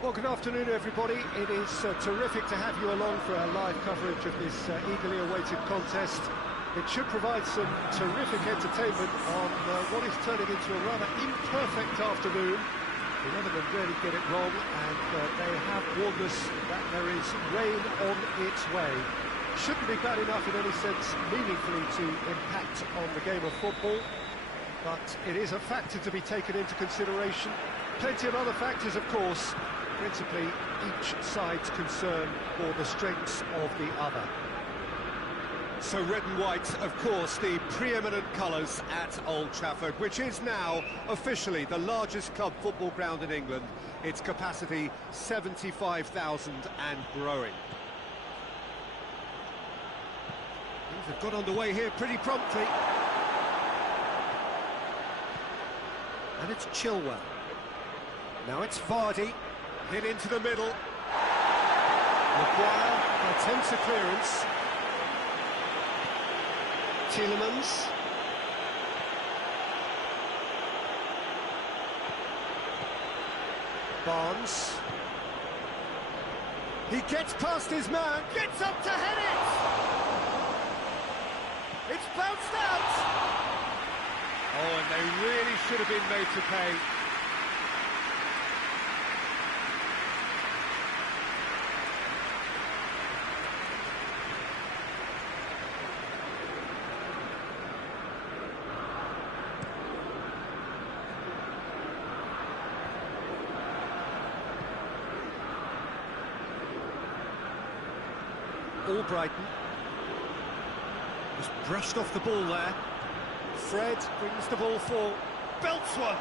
Well, good afternoon, everybody. It is terrific to have you along for our live coverage of this eagerly awaited contest. It should provide some terrific entertainment on what is turning into a rather imperfect afternoon. The weathermen really get it wrong, and they have warned us that there is rain on its way. Shouldn't be bad enough in any sense meaningfully to impact on the game of football, but it is a factor to be taken into consideration. Plenty of other factors, of course, principally each side's concern for the strengths of the other. So red and white, of course, the preeminent colours at Old Trafford, which is now officially the largest club football ground in England. Its capacity 75,000 and growing. Things have got underway here pretty promptly. And it's Chilwell. Now it's Vardy, hit into the middle. Maguire attempts a clearance. Tielemans. Barnes. He gets past his man, gets up to head it! It's bounced out! Oh, and they really should have been made to pay. Brighton just brushed off the ball there. Fred brings the ball forward, belts one.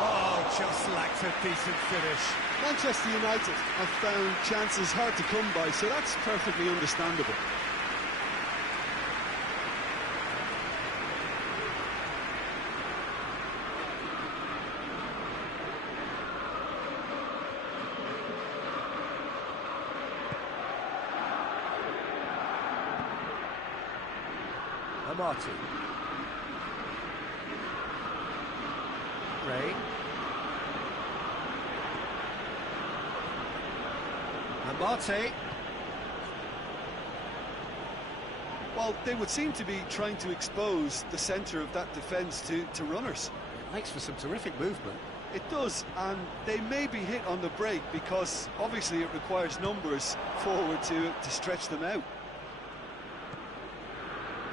Oh, just lacked a decent finish. Manchester United have found chances hard to come by, so that's perfectly understandable. Martin. Gray. And Marte. Well, they would seem to be trying to expose the centre of that defence to runners. It makes for some terrific movement. It does, and they may be hit on the break because obviously it requires numbers forward to stretch them out.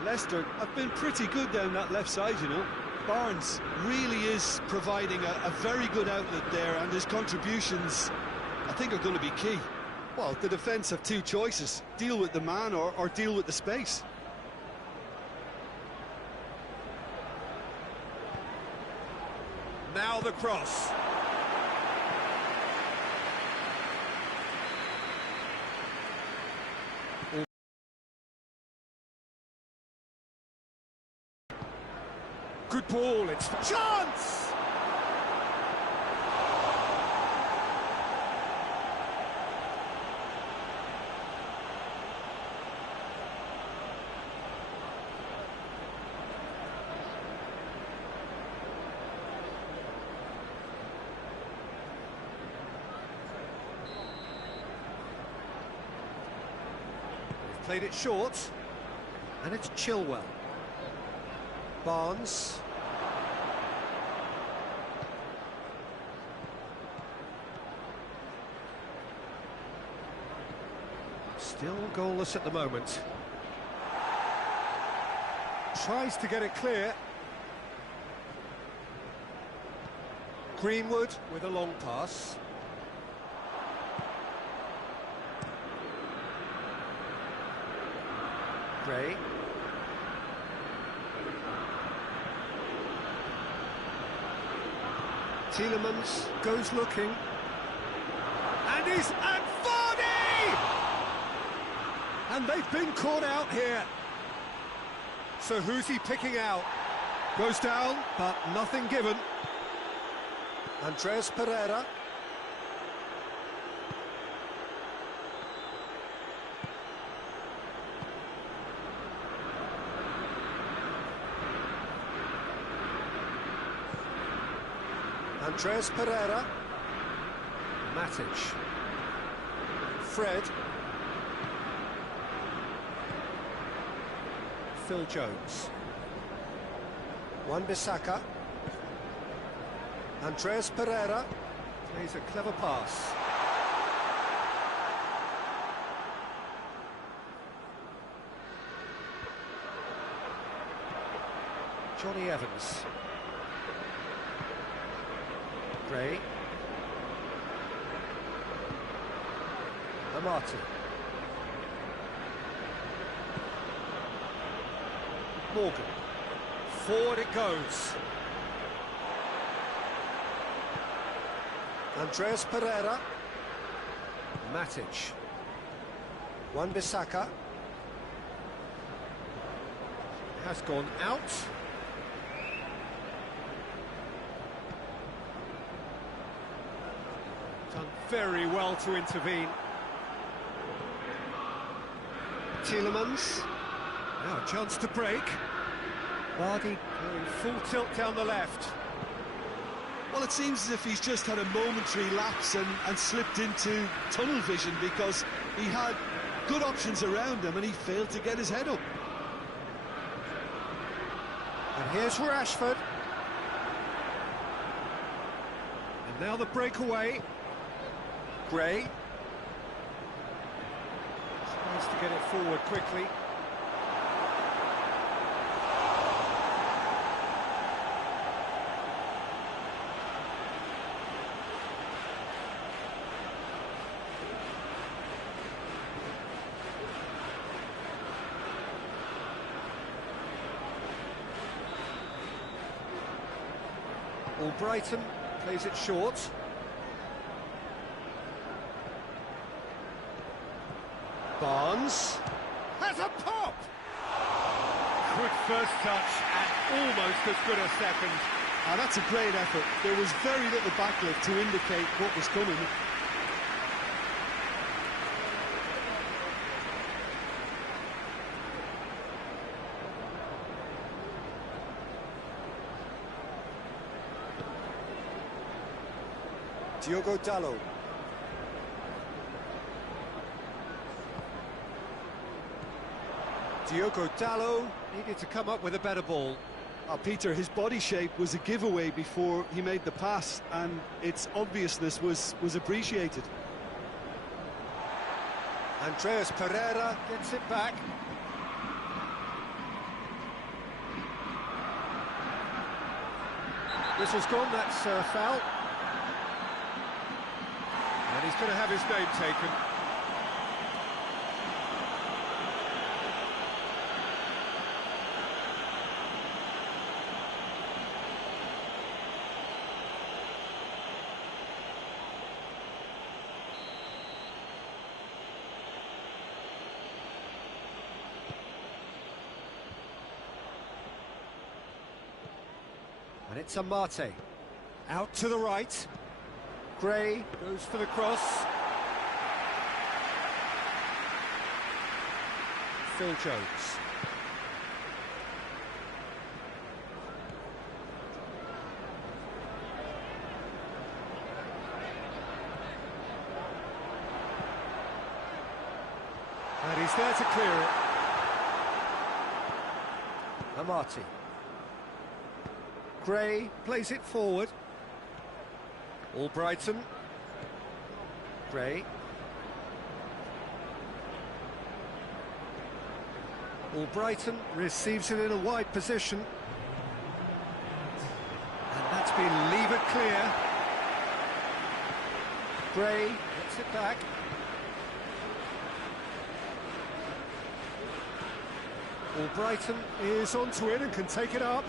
Leicester have been pretty good down that left side, you know. Barnes really is providing a very good outlet there, and his contributions, I think, are going to be key. Well, the defence have two choices: deal with the man or deal with the space. Now the cross. Good ball, it's chance! They've played it short, and it's Chilwell. Barnes. Still goalless at the moment. Tries to get it clear. Greenwood with a long pass. Gray. Tielemans goes looking. And he's at Vardy! And they've been caught out here. So who's he picking out? Goes down, but nothing given. Andreas Pereira. Andreas Pereira. Matic. Fred. Phil Jones. Wan-Bissaka. Andreas Pereira. Plays a clever pass. Johnny Evans. Gray. Martin. Morgan. Forward it goes. Andreas Pereira. Matic. Wan-Bissaka. Has gone out. Done very well to intervene. Tielemans. Now a chance to break. Vardy going full tilt down the left. Well, it seems as if he's just had a momentary lapse and slipped into tunnel vision, because he had good options around him and he failed to get his head up. And here's Rashford. And now the breakaway. Gray. Tries to get it forward quickly. Brighton plays it short. Barnes has a pop! Good first touch and almost as good a second. That's a great effort. There was very little backlift to indicate what was coming. Diogo Dalot. Diogo Dalot needed to come up with a better ball. Peter, his body shape was a giveaway before he made the pass, and its obviousness was appreciated. Andreas Pereira gets it back. Whistle's gone, that's a foul. And he's going to have his name taken. And it's Amate. Out to the right. Gray goes for the cross. Phil Jones. And he's there to clear it. Amate. Gray plays it forward. Brighton. Gray. Brighton receives it in a wide position. And that's been levered clear. Gray gets it back. Brighton is onto it and can take it up.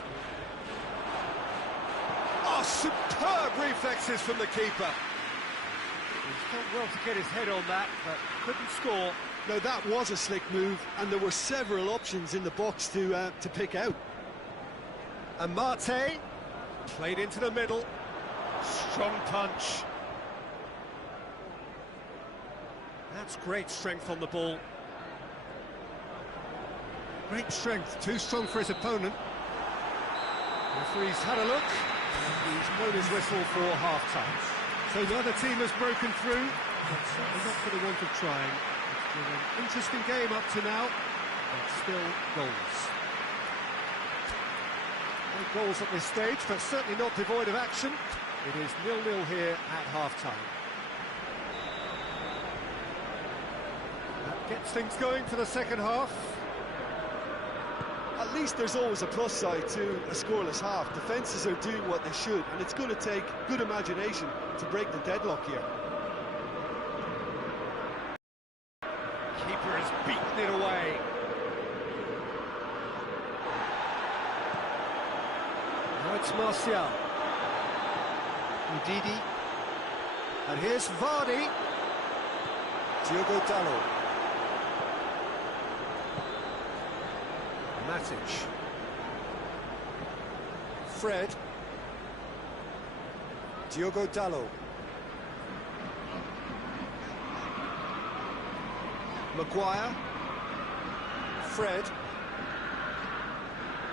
Oh, superb reflexes from the keeper. He's done well to get his head on that, but couldn't score. No, that was a slick move, and there were several options in the box to pick out. Amate played into the middle. Strong punch. That's great strength on the ball. Great strength, too strong for his opponent. The referee's had a look, and he's blown his whistle for half-time. So neither team has broken through, but certainly not for the want of trying. It's been an interesting game up to now, but still goals. No goals at this stage, but certainly not devoid of action. It is 0-0 here at half-time. That gets things going for the second half. At least there's always a plus side to a scoreless half. Defences are doing what they should, and it's going to take good imagination to break the deadlock here. Keeper has beaten it away. Now it's Martial. Ndidi. And here's Vardy. Diogo Dalot. Matic. Fred. Diogo Dalot. Maguire. Fred.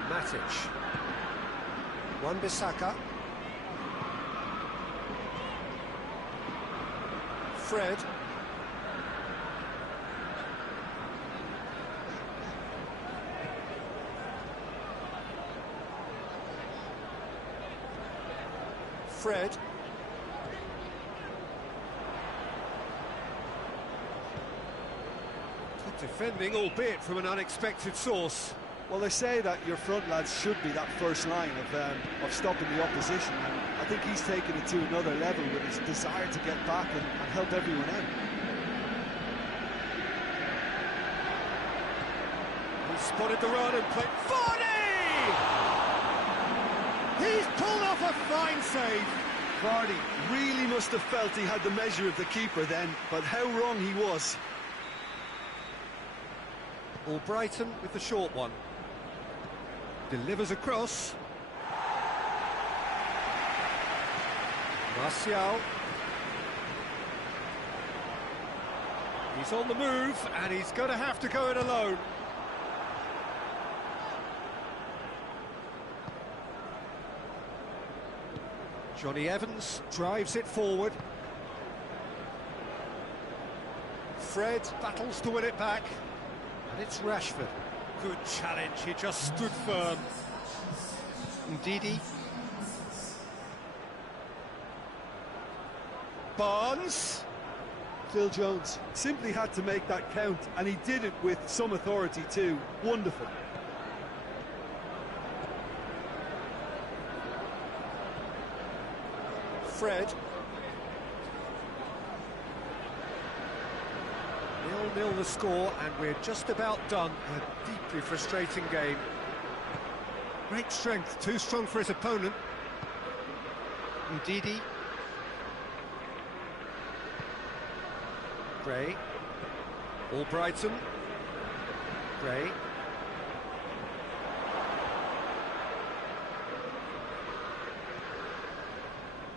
Matic. Wan-Bissaka. Fred. Fred. Good defending, albeit from an unexpected source. Well, they say that your front lads should be that first line of stopping the opposition, and I think he's taken it to another level with his desire to get back and help everyone out. He spotted the run and played. Vardy! He's pulled off a fine save. Vardy really must have felt he had the measure of the keeper then, but how wrong he was. Albrighton with the short one. Delivers across. Martial. He's on the move, and he's going to have to go it alone. Johnny Evans drives it forward. Fred battles to win it back. And it's Rashford. Good challenge, he just stood firm. Ndidi. Barnes. Phil Jones simply had to make that count, and he did it with some authority too. Wonderful. Fred. 0-0 the score, and we're just about done. A deeply frustrating game. Great strength, too strong for his opponent. Ndidi. Gray. Albrighton. Gray.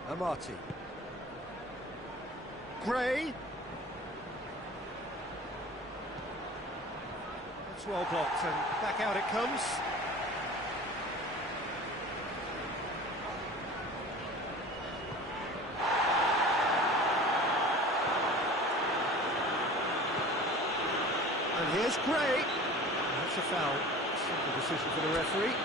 Amati. Gray. It's well blocked, and back out it comes. And here's Gray. That's a foul. Simple decision for the referee.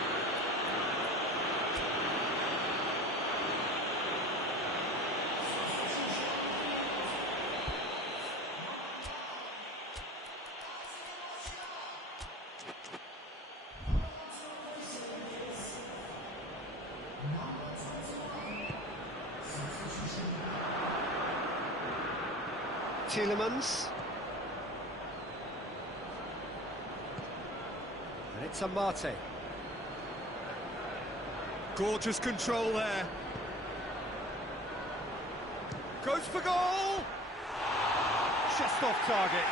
Tielemans. And it's Amate. Gorgeous control there. Goes for goal! Just off target.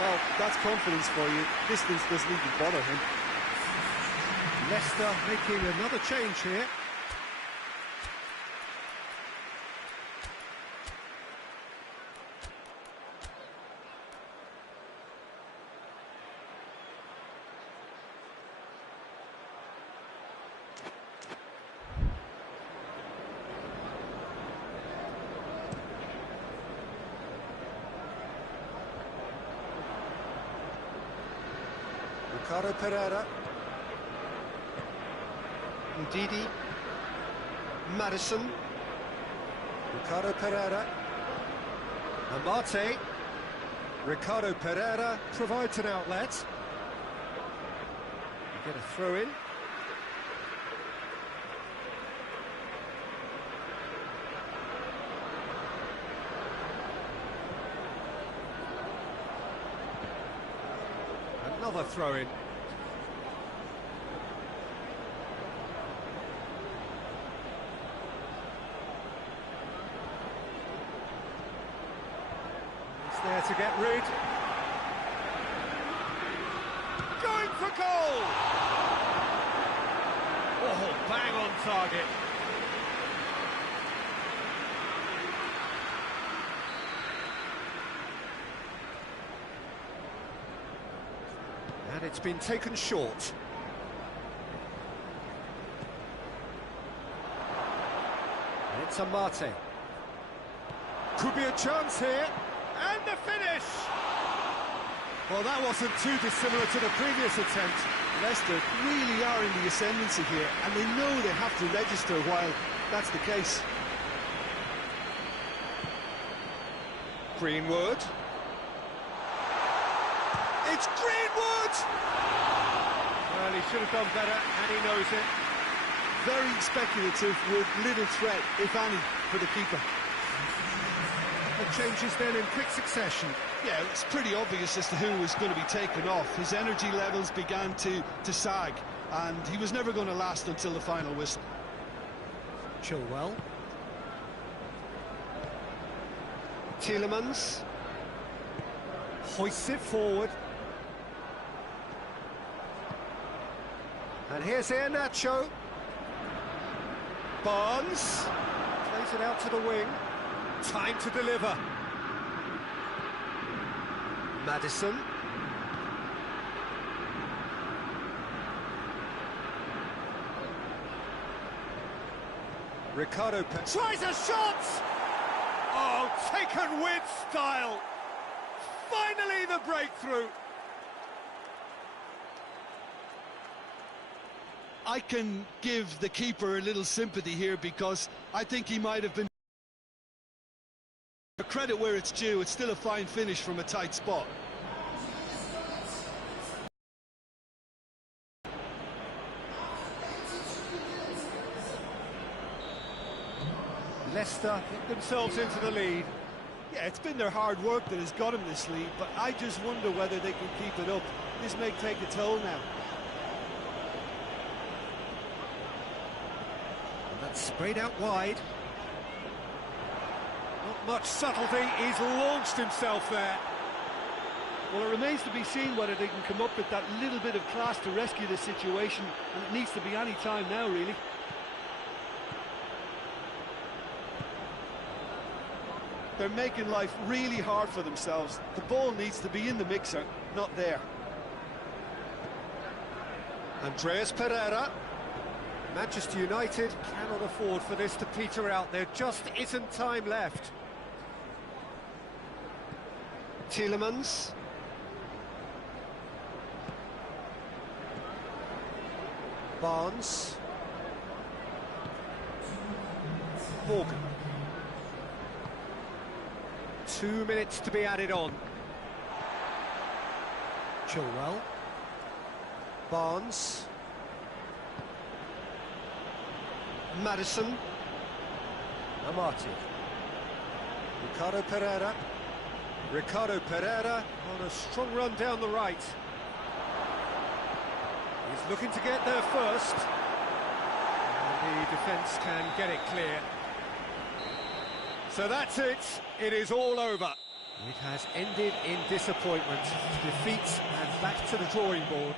Well, that's confidence for you. Distance doesn't even bother him. Leicester making another change here. Ricardo Pereira. Ndidi. Madison. Ricardo Pereira. Amate. Ricardo Pereira provides an outlet. Get a throw in. Another throw in. He's there to get rid. Going for goal! Oh, bang on target. And it's been taken short. And it's Amate. Could be a chance here. And the finish! Well, that wasn't too dissimilar to the previous attempt. Leicester really are in the ascendancy here, and they know they have to register while that's the case. Greenwood. It's Greenwood! Well, he should have done better, and he knows it. Very speculative with little threat, if any, for the keeper. The changes then in quick succession. Yeah, it's pretty obvious as to who was going to be taken off. His energy levels began to sag, and he was never going to last until the final whistle. Chilwell. Tielemans. Hoists it forward. And here's Iheanacho. Barnes. Plays it out to the wing. Time to deliver. Madison. Ricardo tries a shot! Oh, taken with style. Finally the breakthrough. I can give the keeper a little sympathy here because I think he might have been... Credit where it's due, it's still a fine finish from a tight spot. Leicester get themselves into the lead. Yeah, it's been their hard work that has got them this lead, but I just wonder whether they can keep it up. This may take a toll now. And that's sprayed out wide. Not much subtlety, he's launched himself there. Well, it remains to be seen whether they can come up with that little bit of class to rescue the situation, and it needs to be any time now, really. They're making life really hard for themselves. The ball needs to be in the mixer, not there. Andreas Pereira. Manchester United cannot afford for this to peter out. There just isn't time left. Tielemans. Barnes. Morgan. 2 minutes to be added on. Chilwell. Barnes. Madison. Amate. Ricardo Pereira. Ricardo Pereira on a strong run down the right. He's looking to get there first. And the defence can get it clear. So that's it. It is all over. It has ended in disappointment. Defeat and back to the drawing board.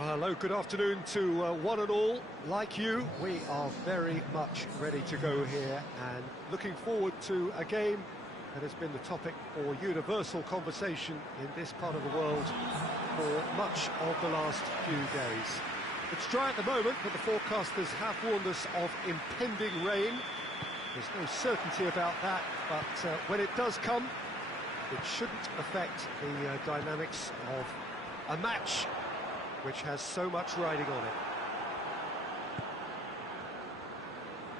Well, hello, good afternoon to one and all. Like you, we are very much ready to go here and looking forward to a game that has been the topic for universal conversation in this part of the world for much of the last few days. It's dry at the moment, but the forecasters have warned us of impending rain. There's no certainty about that, but when it does come, it shouldn't affect the dynamics of a match which has so much riding on it.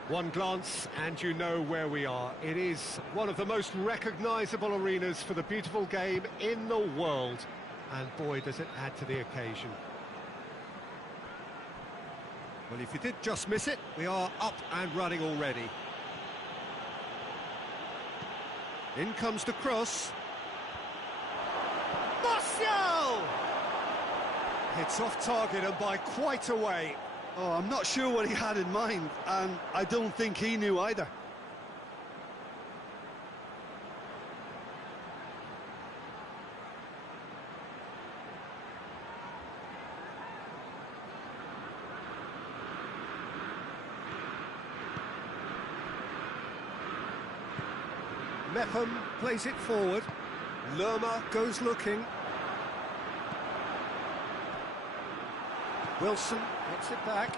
One glance and you know where we are. It is one of the most recognisable arenas for the beautiful game in the world. And boy, does it add to the occasion. Well, if you did just miss it, we are up and running already. In comes the cross. Martial! It's off target and by quite a way. Oh, I'm not sure what he had in mind, and I don't think he knew either. Mepham plays it forward. Lerma goes looking. Wilson gets it back.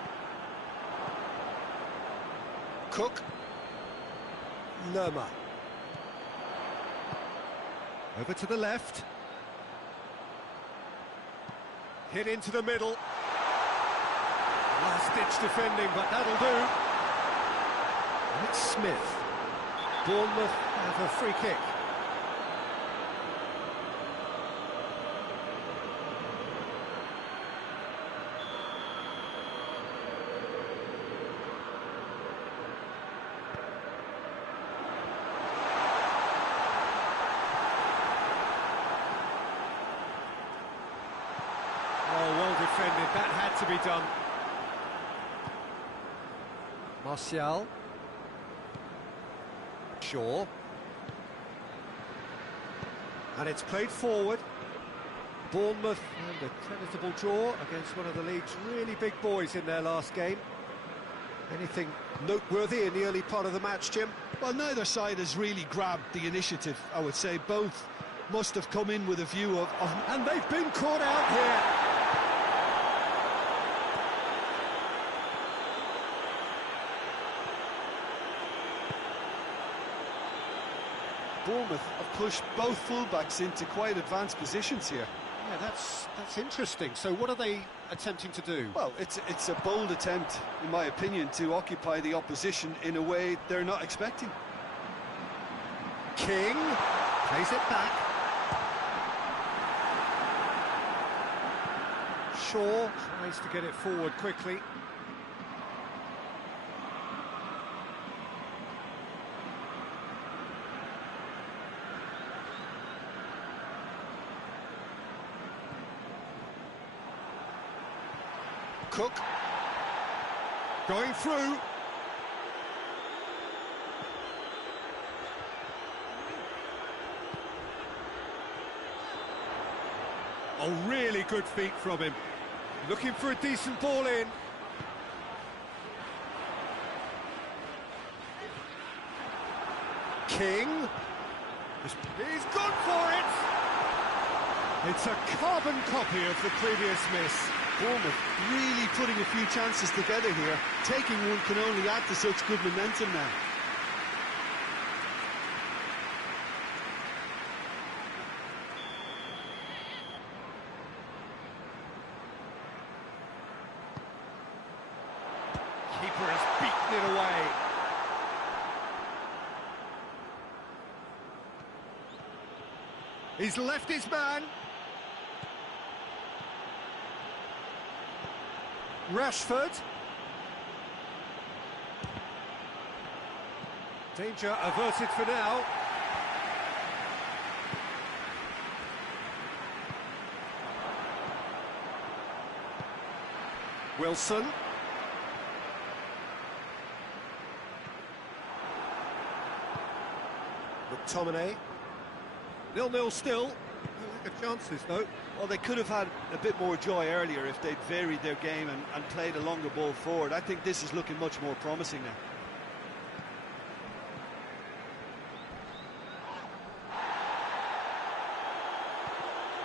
Cook. Lerma. Over to the left. Hit into the middle. Last-ditch defending, but that'll do. And it's Smith. Bournemouth have a free kick. Oh, well defended. That had to be done. Martial. Shaw. And it's played forward. Bournemouth and a creditable draw against one of the league's really big boys in their last game. Anything noteworthy in the early part of the match, Jim? Well, neither side has really grabbed the initiative, I would say. Both must have come in with a view of... And they've been caught out here. Bournemouth have pushed both fullbacks into quite advanced positions here. Yeah, that's interesting. So what are they attempting to do? Well, it's a bold attempt, in my opinion, to occupy the opposition in a way they're not expecting. King plays it back. Shaw tries to get it forward quickly. Cook going through. Oh, really good feet from him. Looking for a decent ball in. King. He's gone for it. It's a carbon copy of the previous miss. Bournemouth really putting a few chances together here. Taking one can only add to such good momentum now. Keeper has beaten it away. He's left his man. Rashford. Danger averted for now. Wilson. McTominay. 0-0 still. No lack of chances, though. Well, they could have had a bit more joy earlier if they'd varied their game and played a longer ball forward. I think this is looking much more promising now.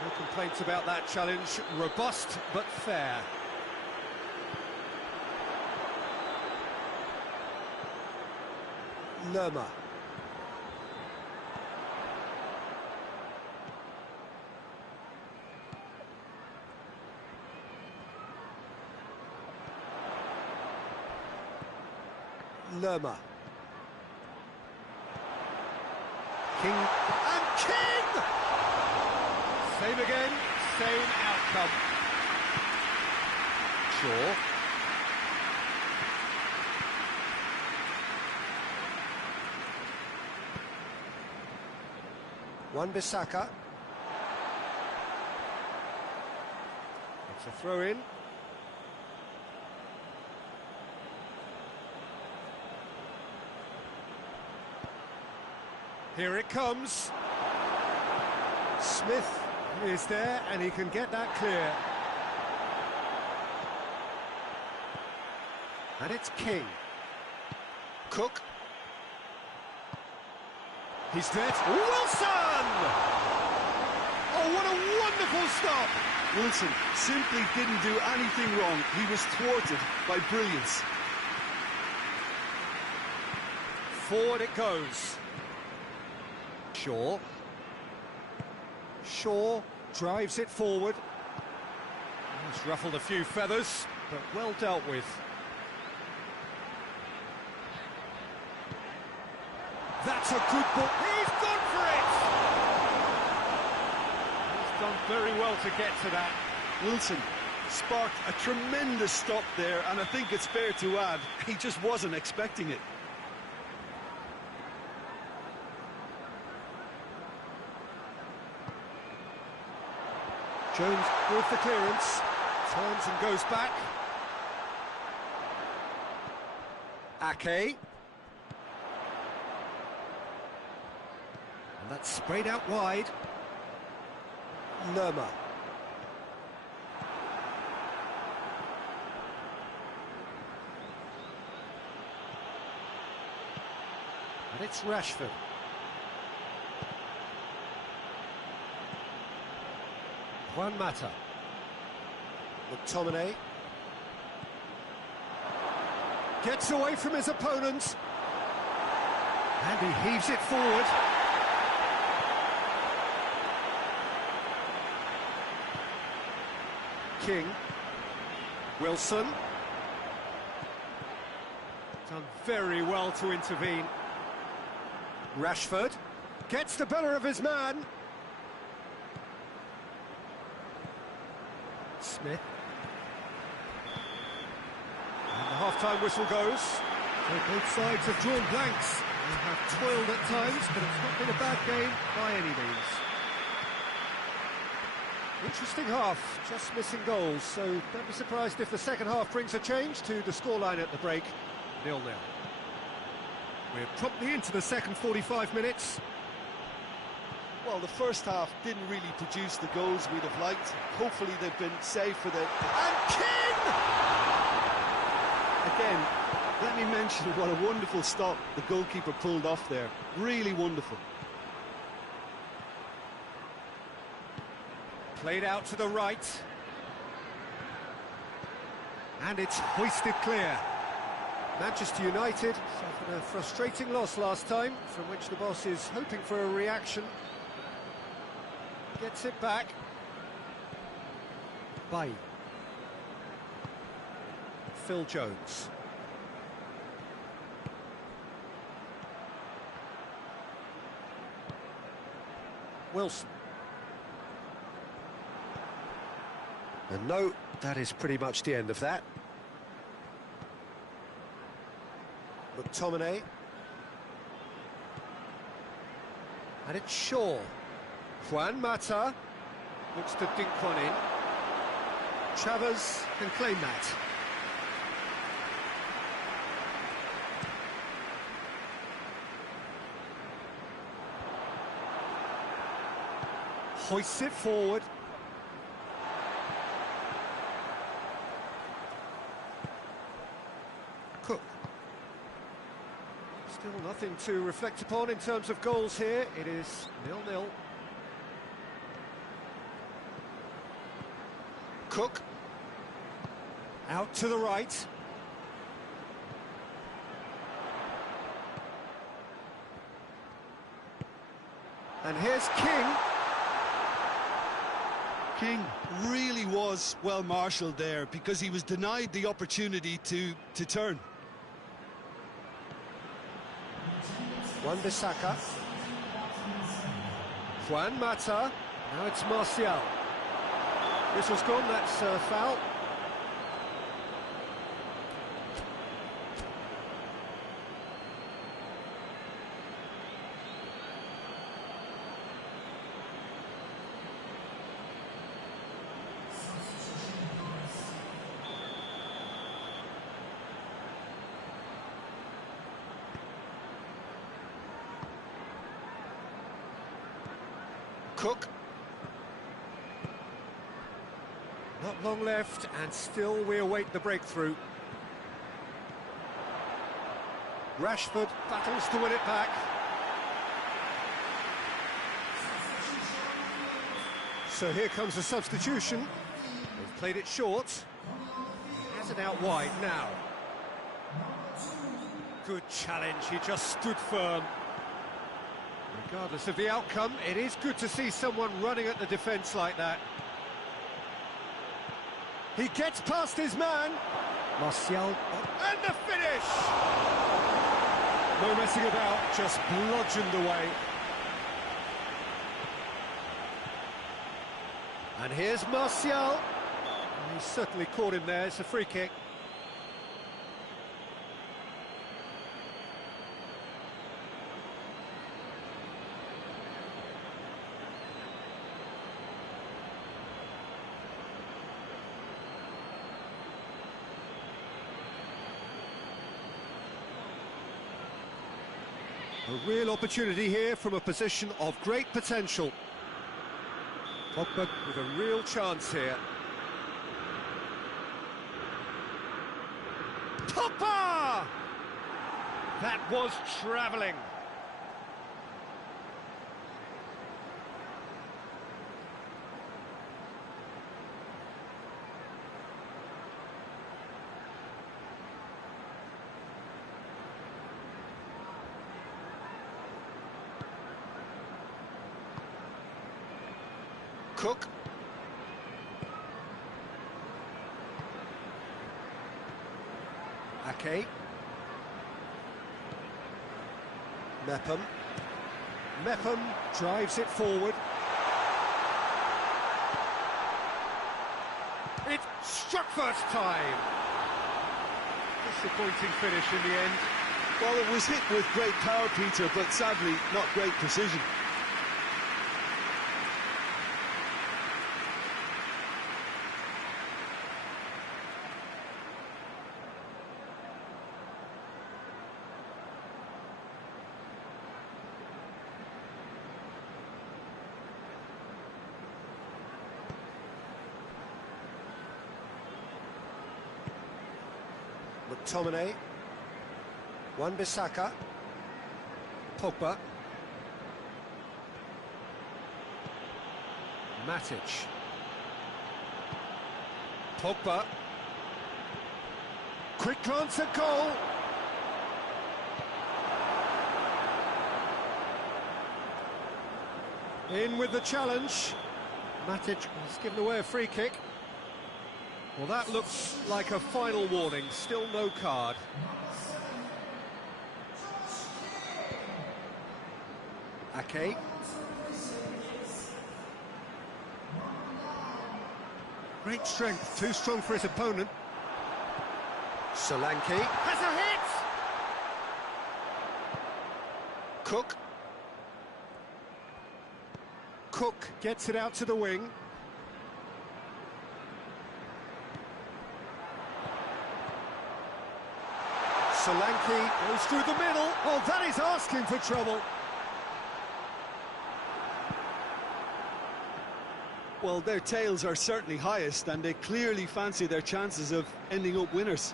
No complaints about that challenge. Robust but fair. Lerma. Lerma. King and King! Same again, same outcome. Shaw. Wan-Bissaka. It's a throw in. Here it comes. Smith is there and he can get that clear. And it's King. Cook. He's there. Wilson! Oh, what a wonderful stop! Wilson simply didn't do anything wrong. He was thwarted by brilliance. Forward it goes. Shaw. Shaw drives it forward. He's ruffled a few feathers, but well dealt with. That's a good ball. He's gone for it! He's done very well to get to that. Wilson sparked a tremendous stop there, and I think it's fair to add, he just wasn't expecting it. Jones with the clearance, turns and goes back. Ake. And that's sprayed out wide. Lerma. And it's Rashford. Juan Mata. McTominay. Gets away from his opponent. And he heaves it forward. King. Wilson. Done very well to intervene. Rashford. Gets the better of his man. Smith. And the half-time whistle goes. So both sides have drawn blanks and have toiled at times, but it's not been a bad game by any means. Interesting half, just missing goals, so don't be surprised if the second half brings a change to the scoreline at the break. 0-0. We're promptly into the second 45 minutes. Well, the first half didn't really produce the goals we'd have liked. Hopefully they've been saved for the... And King! Again, let me mention what a wonderful stop the goalkeeper pulled off there. Really wonderful. Played out to the right. And it's hoisted clear. Manchester United suffered a frustrating loss last time, from which the boss is hoping for a reaction. Gets it back. Bay. Phil Jones. Wilson. And no, that is pretty much the end of that. McTominay. And it's Shaw. Juan Mata looks to dink one in. Travers can claim that. hoists it forward. Cook. Still nothing to reflect upon in terms of goals here. It is 0-0. Cook. Out to the right. And here's King. King really was well marshalled there because he was denied the opportunity to turn. Wan-Bissaka. Juan Mata. Now it's Martial. Whistle's gone, that's a foul. Cook. Not long left, and still we await the breakthrough. Rashford battles to win it back. So here comes a substitution. They've played it short. Has it out wide now. Good challenge, he just stood firm. Regardless of the outcome, it is good to see someone running at the defence like that. He gets past his man. Martial, and the finish! No messing about, just bludgeoned away. And here's Martial. He certainly caught him there, it's a free kick. A real opportunity here from a position of great potential. Pogba with a real chance here. Pogba! That was travelling. Cook. Ake. Mepham drives it forward. It struck first time. Disappointing finish in the end. Well, it was hit with great power, Peter, but sadly not great precision. McTominay, Wan-Bissaka, Pogba, Matic, Pogba, quick glance at goal. In with the challenge. Matic has given away a free kick. Well, that looks like a final warning, still no card. Ake. Great strength, too strong for his opponent. Solanke has a hit! Cook gets it out to the wing. Solanke goes through the middle. Oh, that is asking for trouble. Well, their tails are certainly highest, and they clearly fancy their chances of ending up winners.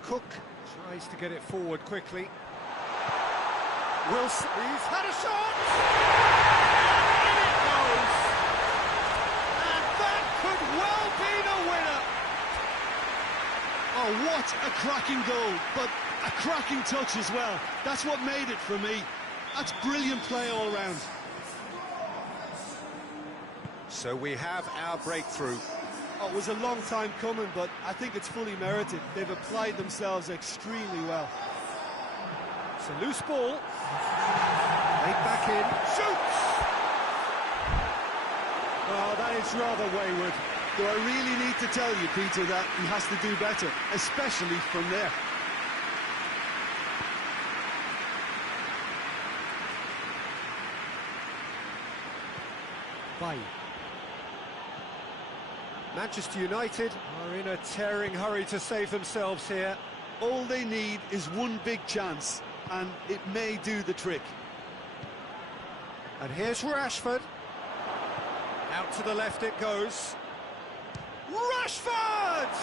Cook tries to get it forward quickly. Wilson, he's had a shot! And in it goes! And that could well be the winner! Oh, what a cracking goal, but a cracking touch as well. That's what made it for me. That's brilliant play all round. So we have our breakthrough. Oh, it was a long time coming, but I think it's fully merited. They've applied themselves extremely well. It's a loose ball. Laid back in. Shoots! Oh, that is rather wayward. Do I really need to tell you, Peter, that he has to do better, especially from there? Bye. Manchester United are in a tearing hurry to save themselves here. All they need is one big chance, and it may do the trick. And here's Rashford. Out to the left it goes. Rashford!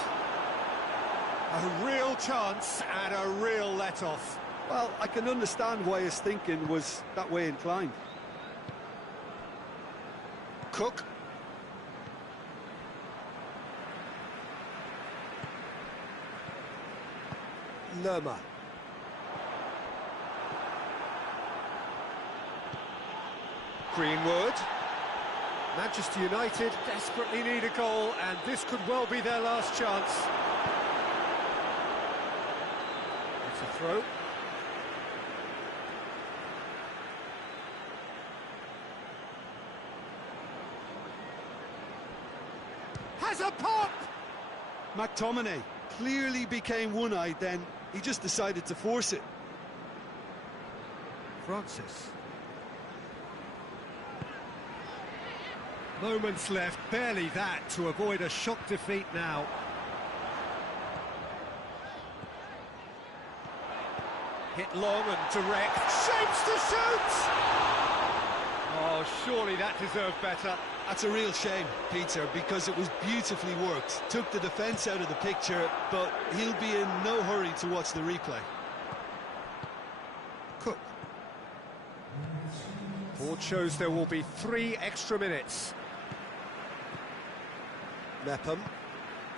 A real chance and a real let-off. Well, I can understand why his thinking was that way inclined. Cook. Lerma. Greenwood. Manchester United desperately need a goal, and this could well be their last chance. It's a throw. Has a pop! McTominay clearly became one-eyed then. He just decided to force it. Francis. Moments left, barely that, to avoid a shock defeat now. Hit long and direct. Shapes to shoot! Oh, surely that deserved better. That's a real shame, Peter, because it was beautifully worked. Took the defence out of the picture, but he'll be in no hurry to watch the replay. Cook. Board shows there will be 3 extra minutes. Mepham.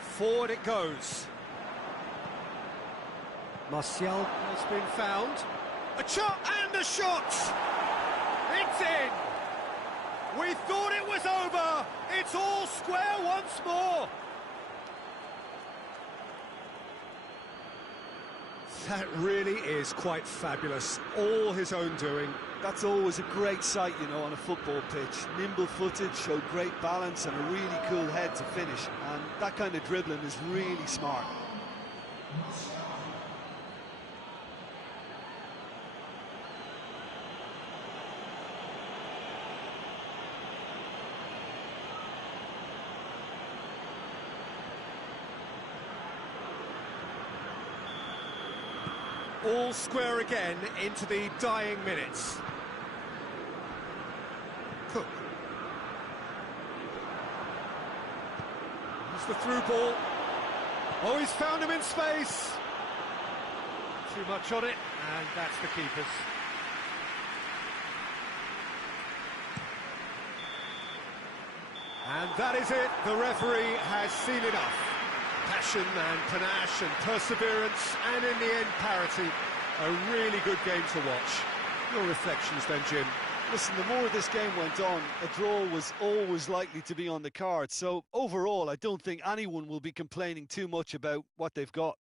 Forward it goes. Martial has been found. A shot and a shot! It's in! We thought it was over! It's all square once more! That really is quite fabulous. All his own doing. That's always a great sight, you know, on a football pitch. Nimble-footed, showed great balance and a really cool head to finish. And that kind of dribbling is really smart. All square again into the dying minutes. Cook. Here's the through ball. Oh, he's found him in space. Too much on it, and that's the keeper's. And that is it. The referee has seen enough. Passion and panache and perseverance, and in the end, parity. A really good game to watch. Your reflections then, Jim? Listen, the more this game went on, a draw was always likely to be on the cards. So, overall, I don't think anyone will be complaining too much about what they've got.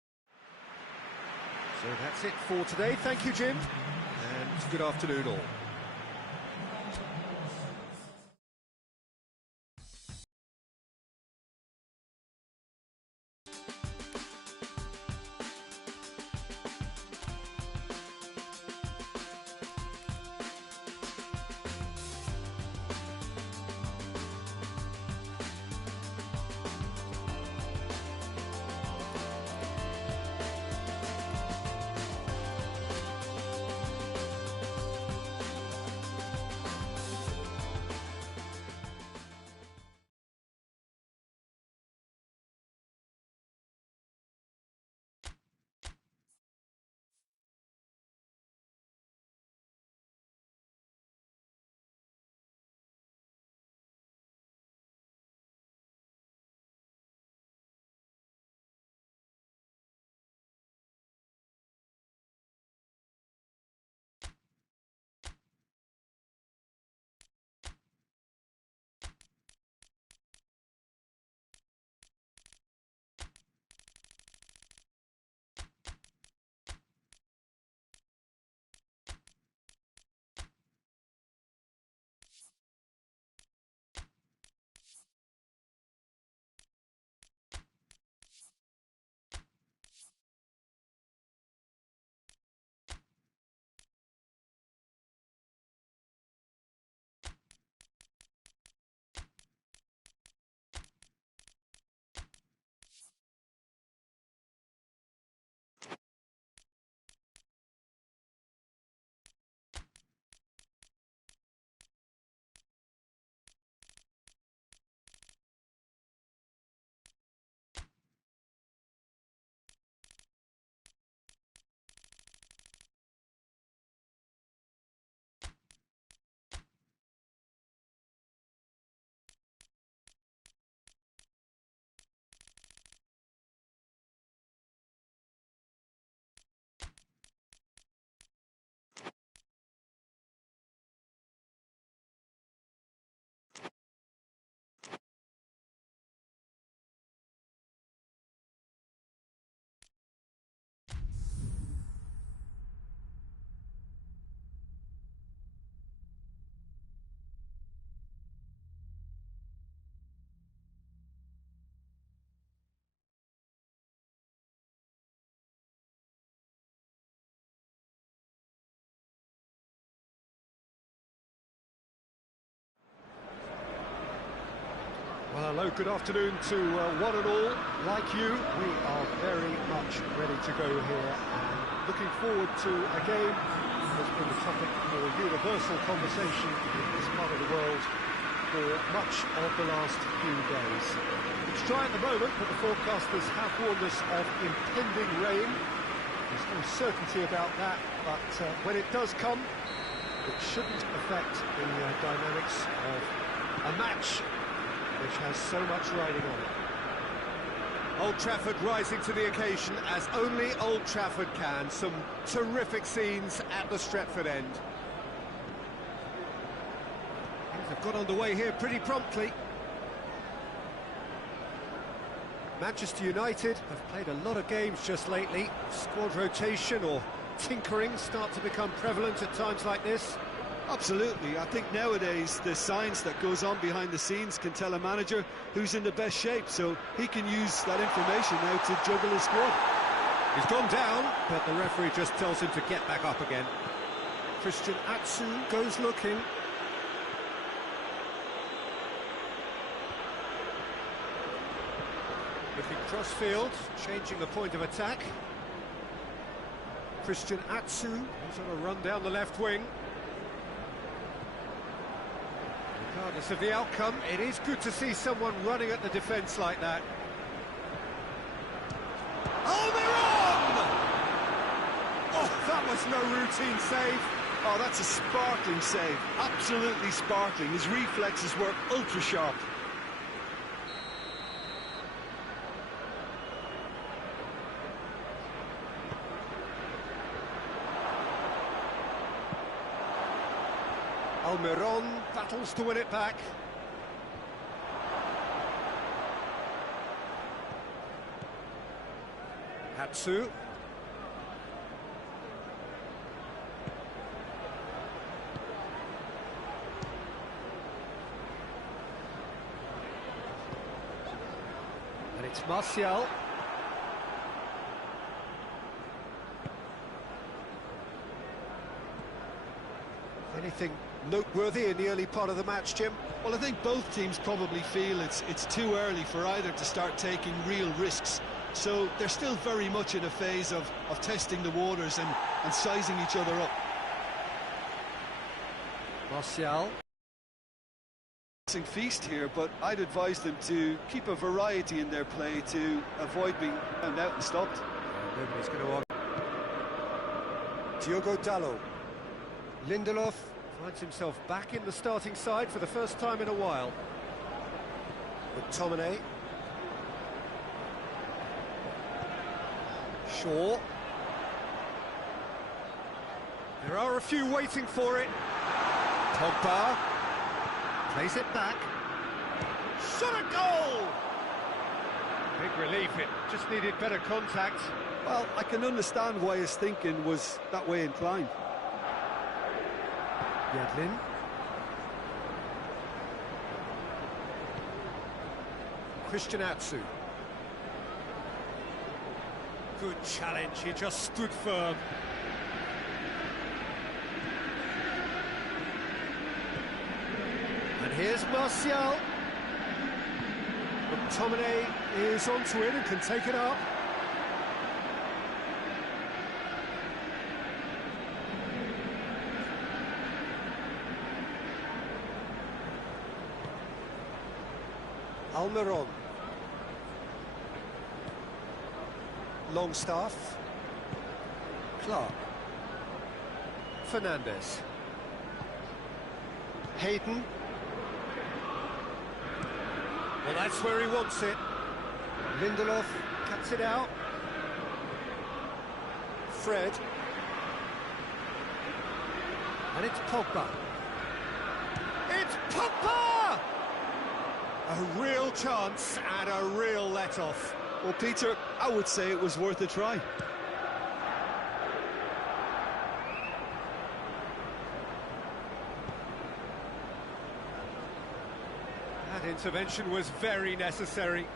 So that's it for today. Thank you, Jim. And good afternoon all. Hello, good afternoon to one and all. Like you, we are very much ready to go here and looking forward to a game that has been the topic for universal conversation in this part of the world for much of the last few days. It's dry at the moment, but the forecasters have warned us of impending rain. There's no certainty about that, but when it does come, it shouldn't affect the dynamics of a match which has so much riding on it. Old Trafford rising to the occasion as only Old Trafford can. Some terrific scenes at the Stretford end. Things have got underway here pretty promptly. Manchester United have played a lot of games just lately. Squad rotation or tinkering start to become prevalent at times like this. Absolutely. I think nowadays the science that goes on behind the scenes can tell a manager who's in the best shape, so he can use that information now to juggle his squad. He's gone down, but the referee just tells him to get back up again. Christian Atsu goes looking. Looking cross-field, changing the point of attack. Christian Atsu is on a run down the left wing. Regardless of the outcome, it is good to see someone running at the defence like that. Almiron! Oh, that was no routine save. Oh, that's a sparkling save. Absolutely sparkling. His reflexes work ultra-sharp. Almiron battles to win it back. Atsu. And it's Martial. Anything noteworthy in the early part of the match, Jim? Well, I think both teams probably feel it's too early for either to start taking real risks. So they're still very much in a phase of testing the waters and sizing each other up. Martial. Feast here, but I'd advise them to keep a variety in their play to avoid being found out and stopped. Nobody's going to Diogo Dalot. Lindelof finds himself back in the starting side for the first time in a while. McTominay. Shaw. There are a few waiting for it. Pogba plays it back. Shot a goal! Big relief, it just needed better contact. Well, I can understand why his thinking was that way inclined. Yedlin. Christian Atsu. Good challenge, he just stood firm. And here's Martial. McTominay is onto it and can take it up. Almiron. Longstaff. Clark. Fernandes. Hayden. Well, that's where he wants it. Lindelof cuts it out. Fred. And it's Pogba. It's Pogba! A real chance and a real let-off. Well, Peter, I would say it was worth a try. That intervention was very necessary.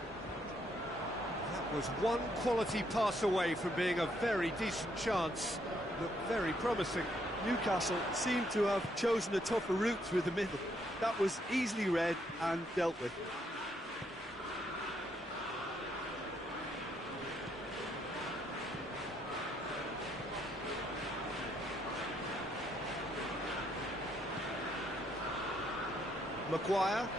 That was one quality pass away from being a very decent chance. Looked very promising. Newcastle seemed to have chosen a tougher route through the middle. That was easily read and dealt with. Maguire.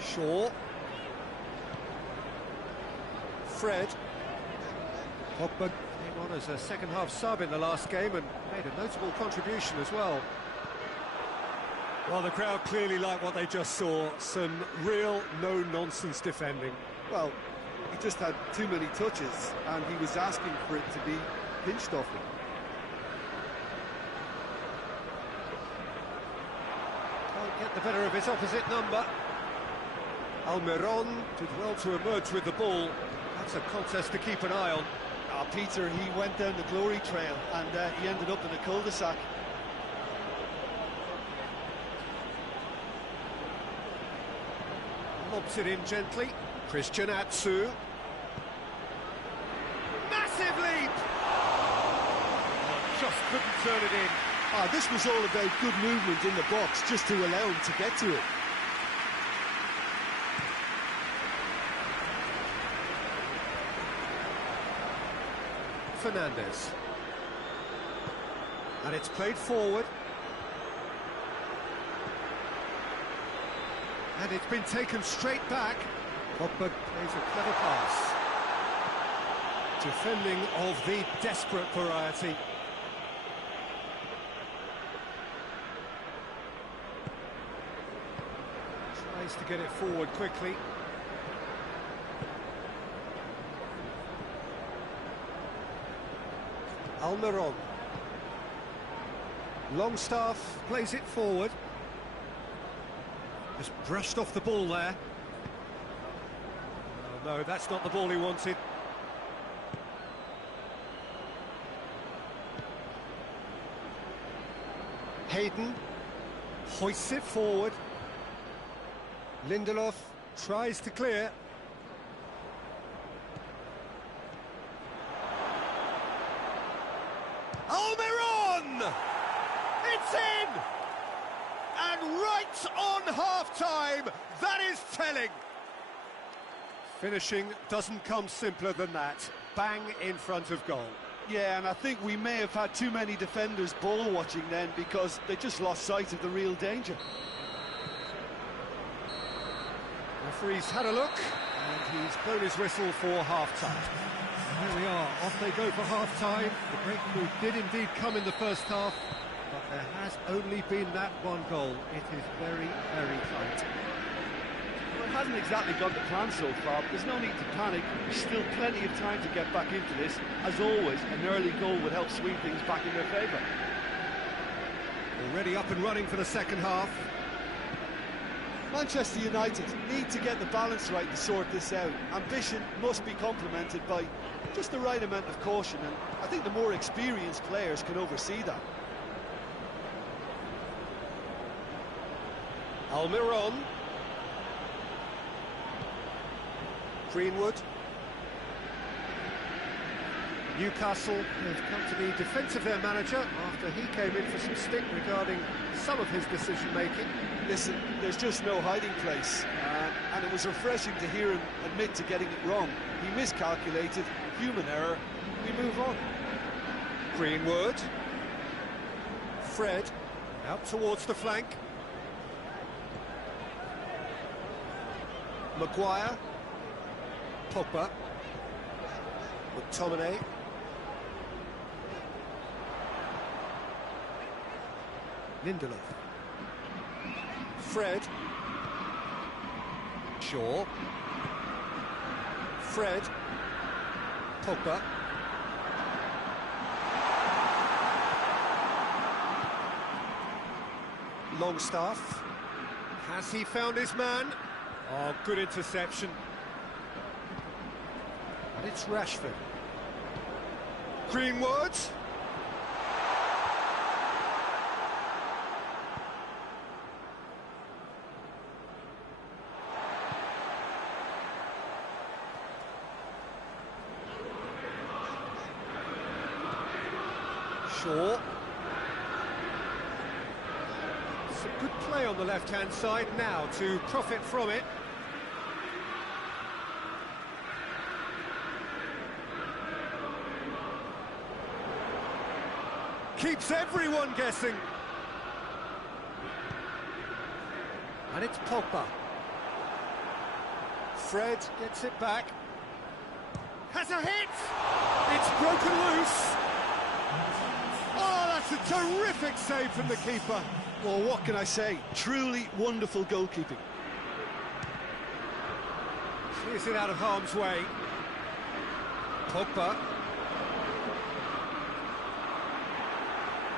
Shaw. Fred. Pogba came on as a second-half sub in the last game and made a notable contribution as well. Well, the crowd clearly like what they just saw. Some real no-nonsense defending. Well, he just had too many touches, and he was asking for it to be pinched off him. Can't get the better of his opposite number. Almiron did well to emerge with the ball. That's a contest to keep an eye on. Peter, he went down the glory trail, and he ended up in a cul-de-sac. Lobs it in gently. Christian Atsu. Massive leap! Just couldn't turn it in. This was all about good movement in the box, just to allow him to get to it. Fernandez. And it's played forward. And it's been taken straight back. Pogba plays a clever pass. Defending of the desperate variety. Tries to get it forward quickly. Almiron. Longstaff plays it forward. Just brushed off the ball there. Oh, no, that's not the ball he wanted. Hayden hoists it forward. Lindelof tries to clear. Almiron! It's in! And right on half-time, that is telling. Finishing doesn't come simpler than that. Bang in front of goal. Yeah, and I think we may have had too many defenders ball-watching then, because they just lost sight of the real danger. Referee's had a look, and he's blown his whistle for half-time. Here we are, off they go for half-time. The breakthrough did indeed come in the first half, but there has only been that one goal. It is very, very tight. Well, it hasn't exactly gone to plan so far, but there's no need to panic. There's still plenty of time to get back into this. As always, an early goal would help swing things back in their favour. Already up and running for the second half. Manchester United need to get the balance right to sort this out. Ambition must be complemented by just the right amount of caution, and I think the more experienced players can oversee that. Almiron. Greenwood. Newcastle have come to the defence of their manager after he came in for some stick regarding some of his decision-making. Listen, there's just no hiding place, and it was refreshing to hear him admit to getting it wrong. He miscalculated, human error, we move on. Greenwood. Fred, out towards the flank. Maguire. Pogba. McTominay. Lindelof. Fred. Shaw. Fred. Pogba. Longstaff. Has he found his man? Oh, good interception. And it's Rashford. Greenwood. Shaw. Some good play on the left-hand side now to profit from it. Keeps everyone guessing. And it's Pogba. Fred gets it back. Has a hit! It's broken loose. Oh, that's a terrific save from the keeper. Well, what can I say? Truly wonderful goalkeeping. Clears it out of harm's way. Pogba.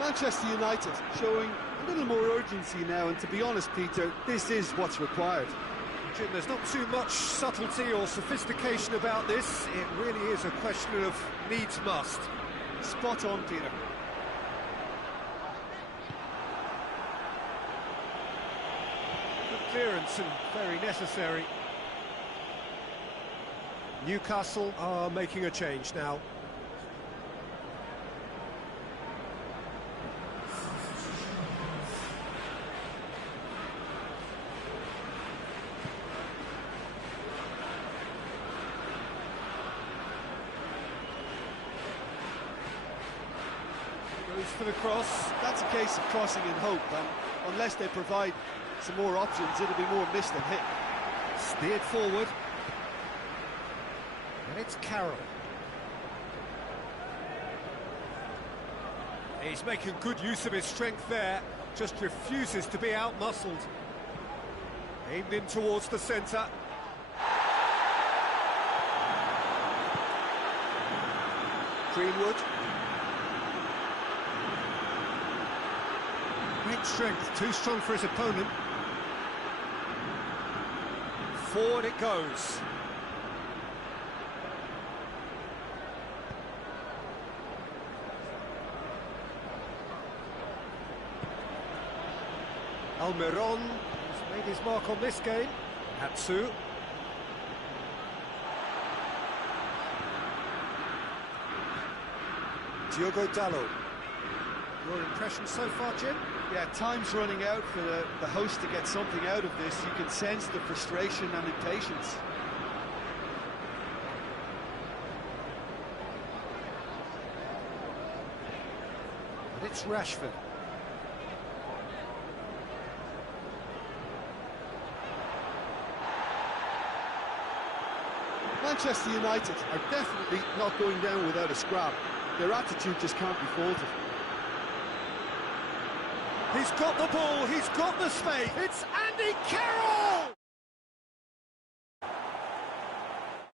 Manchester United showing a little more urgency now, and to be honest, Peter, this is what's required. Jim, there's not too much subtlety or sophistication about this. It really is a question of needs must. Spot on, Peter. Good clearance and very necessary. Newcastle are making a change now. Goes for the cross. That's a case of crossing in hope, and unless they provide some more options, it'll be more missed than hit. Steered forward. And it's Carroll. He's making good use of his strength there, just refuses to be out-muscled. Aimed in towards the centre. Greenwood. Great strength, too strong for his opponent. Forward it goes. Almiron has made his mark on this game. Hatsu. Diogo Dalot. Your impression so far, Jim? Yeah, time's running out for the host to get something out of this. You can sense the frustration and impatience. And it's Rashford. Manchester United are definitely not going down without a scrap. Their attitude just can't be faulted. He's got the ball, he's got the space. It's Andy Carroll!